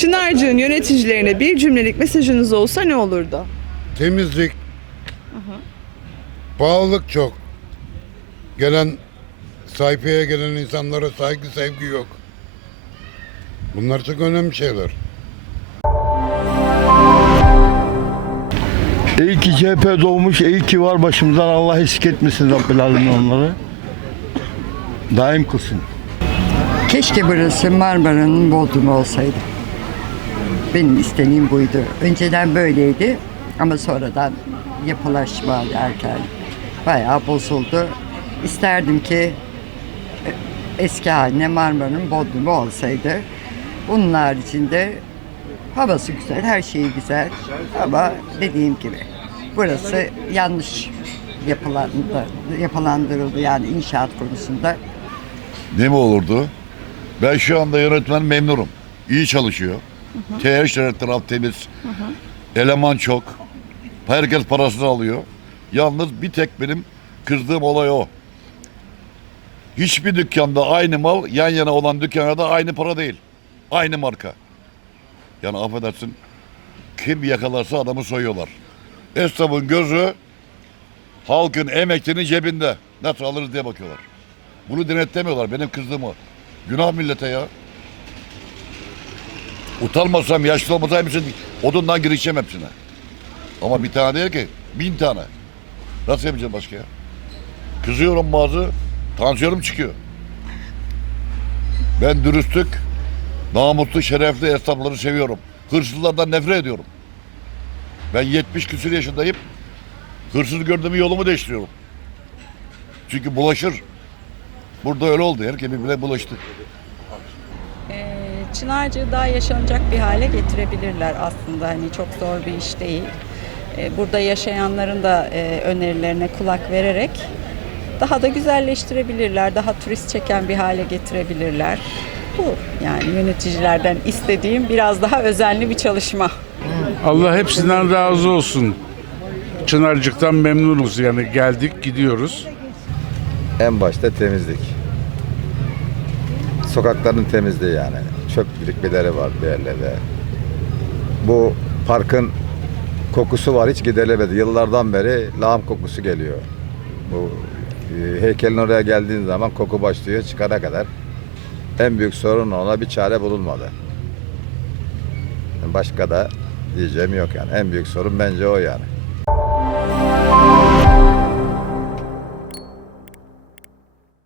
Çınarcık'ın yöneticilerine bir cümlelik mesajınız olsa ne olurdu? Temizlik. Pahalılık çok. Gelen sayfaya gelen insanlara saygı sevgi yok. Bunlar çok önemli şeyler. İyi ki CHP doğmuş, iyi ki var başımızdan Allah eksik etmesin Rabbil Alemin onları. Daim kılsın. Keşke burası Marmara'nın Bodrum'u olsaydı. Benim isteğim buydu. Önceden böyleydi ama sonradan yapılaşma derken bayağı bozuldu. İsterdim ki eski haline Marmara'nın Bodrum'u olsaydı. Bunun haricinde havası güzel, her şeyi güzel ama dediğim gibi burası yanlış yapılandı, yapılandırıldı yani inşaat konusunda. Ne mi olurdu? Ben şu anda yönetmen memnunum. İyi çalışıyor. TH taraf temiz. Eleman çok. Herkes parasını alıyor. Yalnız bir tek benim kızdığım olay o. Hiçbir dükkanda aynı mal yan yana olan dükkanlarda aynı para değil. Aynı marka. Yani affedersin kim yakalarsa adamı soyuyorlar. Esnafın gözü halkın emeklinin cebinde. Nasıl alırız diye bakıyorlar. Bunu denetlemiyorlar. Benim kızdığım o. Günah millete ya. Utanmasam, yaşlı olmasam hepsini odundan girişeceğim hepsine. Ama bir tane değil ki, bin tane. Nasıl yapacağım başka ya? Kızıyorum bazı, tansiyonum çıkıyor. Ben dürüstlük, namuslu, şerefli esnafları seviyorum. Hırsızlardan nefret ediyorum. Ben 70 küsur yaşındayım. Hırsız gördüğümü yolumu değiştiriyorum. Çünkü bulaşır. Burada öyle oldu. Herkes birbirine bulaştı. Çınarcığı daha yaşanacak bir hale getirebilirler aslında. Hani çok zor bir iş değil. Ee, Burada yaşayanların da e, önerilerine kulak vererek daha da güzelleştirebilirler. Daha turist çeken bir hale getirebilirler. Bu yani yöneticilerden istediğim biraz daha özenli bir çalışma. Allah hepsinden razı olsun. Çınarcık'tan memnunuz yani geldik gidiyoruz. En başta temizlik. Sokakların temizliği yani. Çöp birikmeleri var yerlerde. Bu parkın kokusu var hiç giderilemedi. Yıllardan beri lağım kokusu geliyor. Bu e, heykelin oraya geldiğin zaman koku başlıyor çıkana kadar. En büyük sorun ona bir çare bulunmadı. Başka da diyeceğim yok yani. En büyük sorun bence o yani.